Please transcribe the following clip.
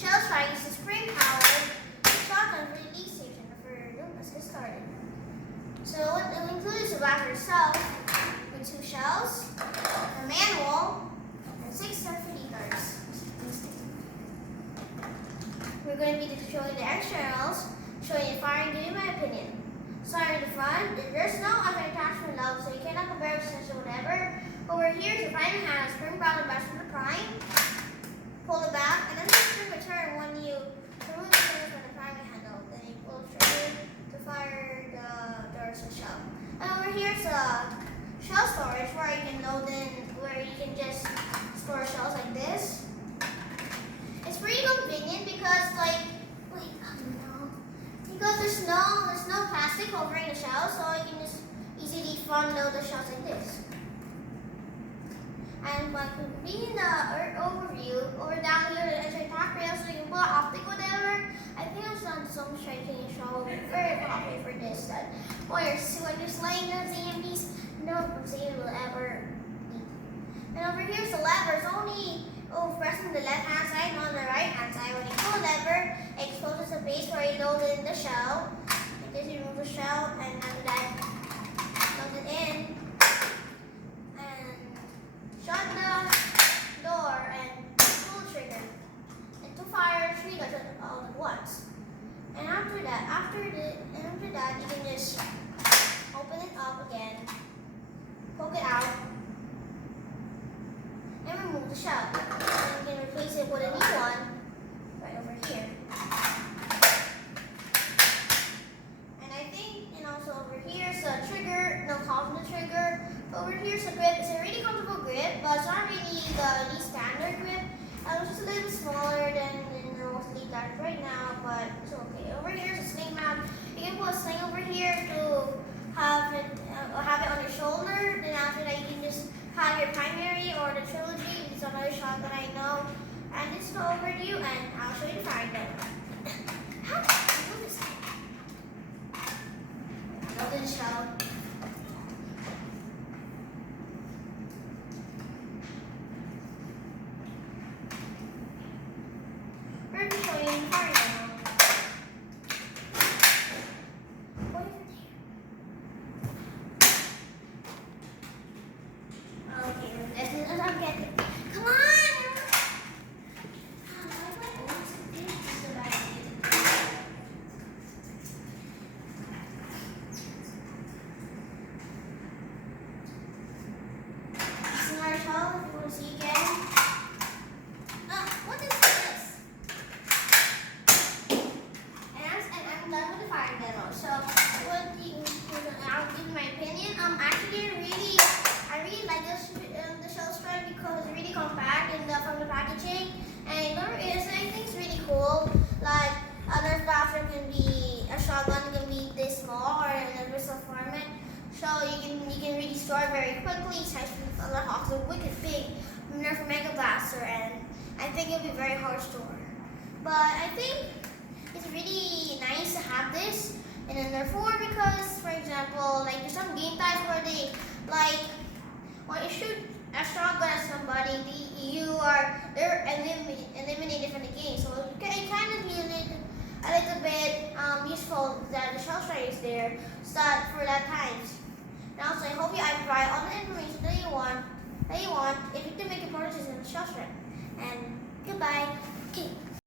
Shell strike is a spring-powered shotgun for the lead station. Let's get started. So it will include a blaster itself with 2 shells, a manual, and 6 safety darts. We're going to be showing the externals, showing the firing, giving my opinion. Starting in the front, there's no other attachment level, so you cannot compare with such or whatever. Over here is the priming handle, spring bottom back from the prime. Pull it back, and then the trigger turn when you remove the trigger from the priming handle. Then you pull the trigger to fire the darts and shell. And over here is a shell storage where you can load in, where you can just store shells like this. It's pretty convenient because because there's no plastic covering the shell, so you can just easily front load the shells like this. And by completing the overview, over down here the anti-attack rail, so you can put optic whatever. I think I've done some striking show very popular for this. That when you're slaying the zombies, no zombie will ever beat. And over here's the lever. It's only pressing the left hand side, not the right hand side. When you pull the lever, it exposes the base where you load in the shell. You just remove the shell, and after that, load it in. Shut the door and pull the trigger, and to fire 3 darts all at once. And after that, you can just open it up again, poke it out, and remove the shell. And you can replace it with a new one right over here. And I think, and also over here is a trigger, no call from the trigger. Over here is a grip. It's a really comfortable grip, but it's not really the standard grip. It's just a little bit smaller than most lead darts right now, but it's okay. Over here is a sling mount. You can put a sling over here to have it on your shoulder. Then after that, you can just have your primary or the trilogy. It's another shotgun I know. And it's the overview, and I'll show you the firing gun. How do I do this? Golden shell. See again. What is this? And I'm done with the fire demo. So I'll give my opinion. I really like this the shell strike because it's really compact from the packaging, and I think it's really cool. Like other blaster can be a shotgun can be this small or another format. So you can really store it very quickly. Especially other Hawks are wicked big Nerf Mega Blaster, and I think it'll be very hard to store. But I think it's really nice to have this in a Nerf war because, for example, like there's some game types where they when you shoot a shotgun at somebody, they're eliminated from the game. So it kind of be a little bit useful that the shell strike is there for that times. And also, I hope I provide all the information that you want if you can make a purchase in the shell strike. And goodbye.